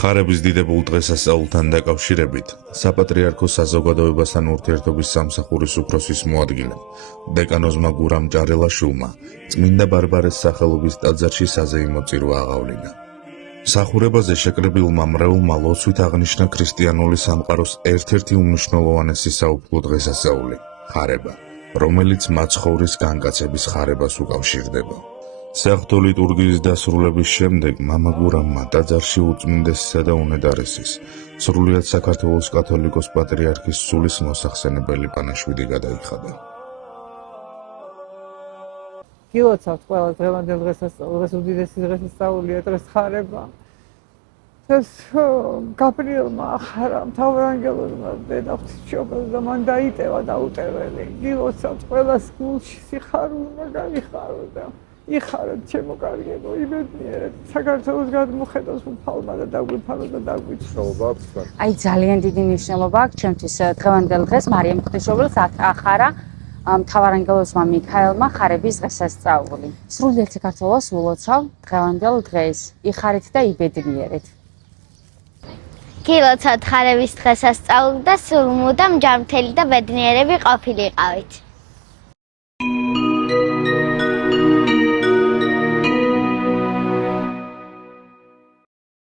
ხარების დიდებულ დღესასწაულთან დაკავშირებით საპატრიარქო საზოგადოებასთან ურთიერთობის სამსახურის უფროსის მოადგილემ დეკანოზმა გურამ ჭარელაშვილმა წმინდა ბარბარეს სახელობის ტაძარში საზეიმო წირვა აღავლინა. მსახურებაზე შეკრებილმა მრევლმა ლოცვით აღნიშნა ქრისტიანული სამყაროს ერთ-ერთი უმნიშვნელოვანესი საუფლო დღესასწაული ხარება, რომელიც მაცხოვრის განკაცების ხარებას უკავშირდება. საღვთო ლიტურგიის დასრულების შემდეგ მამა გურამმა ტაძარში უწმინდესისა და უნედარესის სრულიად საქართველოს კათოლიკოს პატრიარქის სულის მოსახსენებელი პანაშვიდი გადაიხადა. გილოცავთ ყველა დღევანდელ დღესასწაულს, უდიდესი დღესასწაულია დღეს ხარება. ეს გაბრიელმა ახარა მთავარანგელოზმა დედა ღვთისმშობელს და მან დაიტევა დაუტეველი. გილოცავთ ყველას გულში სიხარულმა გაიხარო და იხარეთ ჩემო კარგებო, იმედნიერეთ საქართველოს გადმოხედავს უფალმა და დაგვიფარო და დაგვიცნობა. აი ძალიან დიდი მნიშვნელობა აქვს ჩემთვის დღევანდელ დღეს მარიამ ღვთისმშობელს ახარა მთავარანგელოზმა მიქაელმა ხარების დღესასწაული. სრულიად საქართველოს ულოცავ დღევანდელ დღეს. იხარით და იბედნიერეთ. გილოცავთ ხარების დღესასწაული და სულ მუდამ ჯანმრთელი და ბედნიერები ყოფილიყავით.